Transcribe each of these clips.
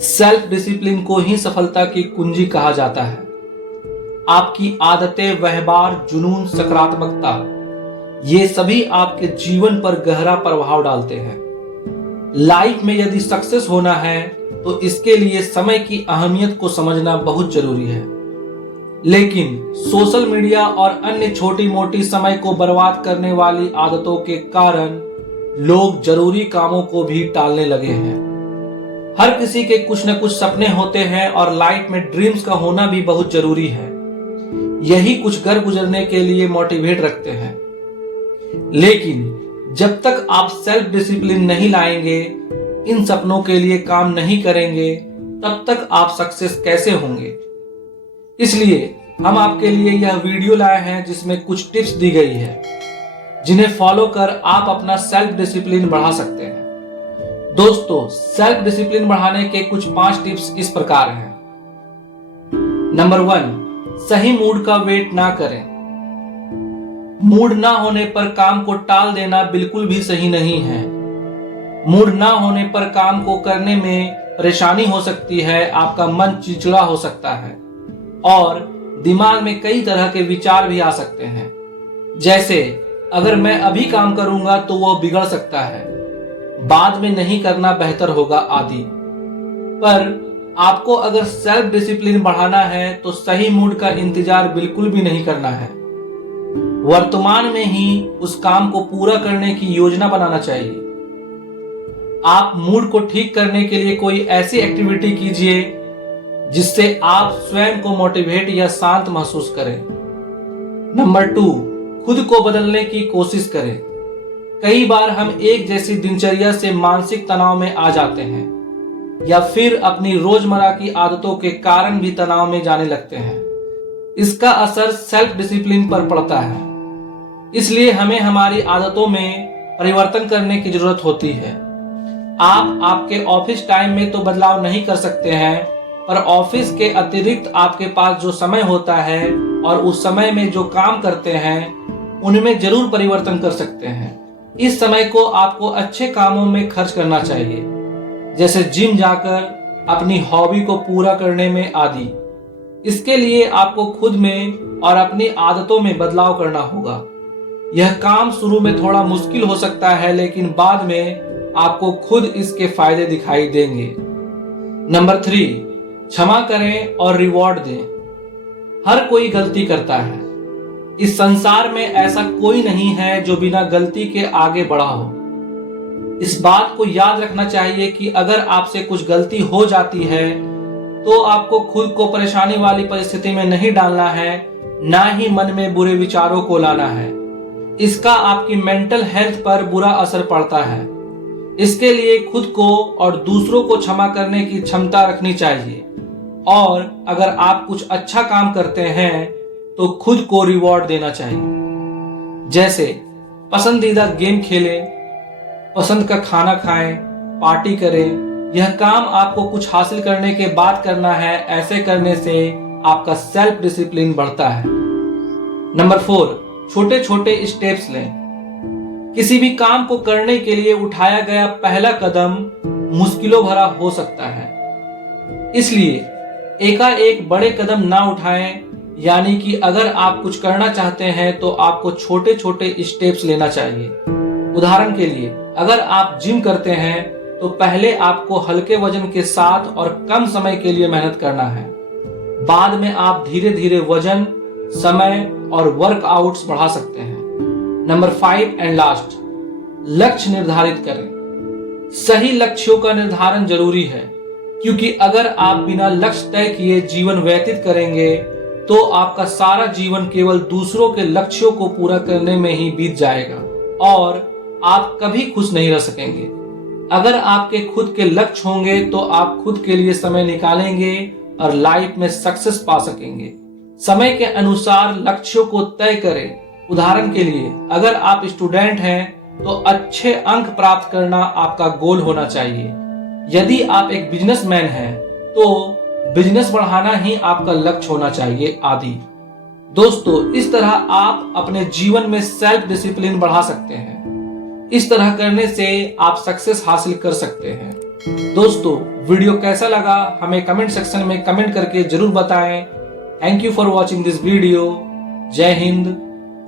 Self discipline को ही सफलता की कुंजी कहा जाता है। आपकी आदतें, व्यवहार, जुनून, सकारात्मकता, ये सभी आपके जीवन पर गहरा प्रभाव डालते हैं। लाइफ में यदि सक्सेस होना है तो इसके लिए समय की अहमियत को समझना बहुत जरूरी है। लेकिन सोशल मीडिया और अन्य छोटी मोटी समय को बर्बाद करने वाली आदतों के कारण लोग जरूरी कामों को भी टालने लगे हैं। हर किसी के कुछ न कुछ सपने होते हैं और लाइफ में ड्रीम्स का होना भी बहुत जरूरी है। यही कुछ कर गुजरने के लिए मोटिवेट रखते हैं। लेकिन जब तक आप सेल्फ डिसिप्लिन नहीं लाएंगे, इन सपनों के लिए काम नहीं करेंगे, तब तक आप सक्सेस कैसे होंगे। इसलिए हम आपके लिए यह वीडियो लाए हैं जिसमें कुछ टिप्स दी गई है जिन्हें फॉलो कर आप अपना सेल्फ डिसिप्लिन बढ़ा सकते हैं। दोस्तों, सेल्फ डिसिप्लिन बढ़ाने के कुछ 5 टिप्स इस प्रकार हैं। नंबर 1, सही मूड का वेट ना करें। मूड ना होने पर काम को टाल देना बिल्कुल भी सही नहीं है। मूड ना होने पर काम को करने में परेशानी हो सकती है, आपका मन चिड़चिड़ा हो सकता है और दिमाग में कई तरह के विचार भी आ सकते हैं, जैसे अगर मैं अभी काम करूंगा तो वह बिगड़ सकता है, बाद में नहीं करना बेहतर होगा आदि। पर आपको अगर सेल्फ डिसिप्लिन बढ़ाना है तो सही मूड का इंतजार बिल्कुल भी नहीं करना है। वर्तमान में ही उस काम को पूरा करने की योजना बनाना चाहिए। आप मूड को ठीक करने के लिए कोई ऐसी एक्टिविटी कीजिए जिससे आप स्वयं को मोटिवेट या शांत महसूस करें। नंबर 2, खुद को बदलने की कोशिश करें। कई बार हम एक जैसी दिनचर्या से मानसिक तनाव में आ जाते हैं या फिर अपनी रोजमर्रा की आदतों के कारण भी तनाव में जाने लगते हैं। इसका असर सेल्फ डिसिप्लिन पर पड़ता है। इसलिए हमें हमारी आदतों में परिवर्तन करने की जरूरत होती है। आप आपके ऑफिस टाइम में तो बदलाव नहीं कर सकते हैं, पर ऑफिस के अतिरिक्त आपके पास जो समय होता है और उस समय में जो काम करते हैं उनमें जरूर परिवर्तन कर सकते हैं। इस समय को आपको अच्छे कामों में खर्च करना चाहिए, जैसे जिम जाकर अपनी हॉबी को पूरा करने में आदि। इसके लिए आपको खुद में और अपनी आदतों में बदलाव करना होगा। यह काम शुरू में थोड़ा मुश्किल हो सकता है, लेकिन बाद में आपको खुद इसके फायदे दिखाई देंगे। नंबर 3, क्षमा करें और रिवॉर्ड दें। हर कोई गलती करता है। इस संसार में ऐसा कोई नहीं है जो बिना गलती के आगे बढ़ा हो। इस बात को याद रखना चाहिए कि अगर आपसे कुछ गलती हो जाती है तो आपको खुद को परेशानी वाली परिस्थिति में नहीं डालना है, ना ही मन में बुरे विचारों को लाना है। इसका आपकी मेंटल हेल्थ पर बुरा असर पड़ता है। इसके लिए खुद को और दूसरों को क्षमा करने की क्षमता रखनी चाहिए। और अगर आप कुछ अच्छा काम करते हैं तो खुद को रिवॉर्ड देना चाहिए, जैसे पसंदीदा गेम खेलें, पसंद का खाना खाएं, पार्टी करें। यह काम आपको कुछ हासिल करने के बाद करना है। ऐसे करने से आपका सेल्फ डिसिप्लिन बढ़ता है। नंबर 4, छोटे छोटे स्टेप्स लें। किसी भी काम को करने के लिए उठाया गया पहला कदम मुश्किलों भरा हो सकता है, इसलिए एकाएक बड़े कदम ना उठाएं। यानी कि अगर आप कुछ करना चाहते हैं तो आपको छोटे छोटे स्टेप्स लेना चाहिए। उदाहरण के लिए, अगर आप जिम करते हैं तो पहले आपको हल्के वजन के साथ और कम समय के लिए मेहनत करना है। बाद में आप धीरे धीरे वजन, समय और वर्कआउट्स बढ़ा सकते हैं। नंबर 5 एंड लास्ट, लक्ष्य निर्धारित करें। सही लक्ष्यों का निर्धारण जरूरी है, क्योंकि अगर आप बिना लक्ष्य तय किए जीवन व्यतीत करेंगे तो आपका सारा जीवन केवल दूसरों के लक्ष्यों को पूरा करने में ही बीत जाएगा और आप कभी खुश नहीं रह सकेंगे। अगर आपके खुद के लक्ष्य होंगे तो आप खुद के लिए समय निकालेंगे और लाइफ में सक्सेस पा सकेंगे। समय के अनुसार लक्ष्यों को तय करें। उदाहरण के लिए, अगर आप स्टूडेंट हैं तो अच्छे अंक प्राप्त करना आपका गोल होना चाहिए। यदि आप एक बिजनेसमैन हैं तो बिजनेस बढ़ाना ही आपका लक्ष्य होना चाहिए आदि। दोस्तों, इस तरह आप अपने जीवन में सेल्फ डिसिप्लिन बढ़ा सकते हैं। इस तरह करने से आप सक्सेस हासिल कर सकते हैं। दोस्तों, वीडियो कैसा लगा हमें कमेंट सेक्शन में कमेंट करके जरूर बताएं। Thank you for watching this video. जय हिंद,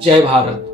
जय भारत।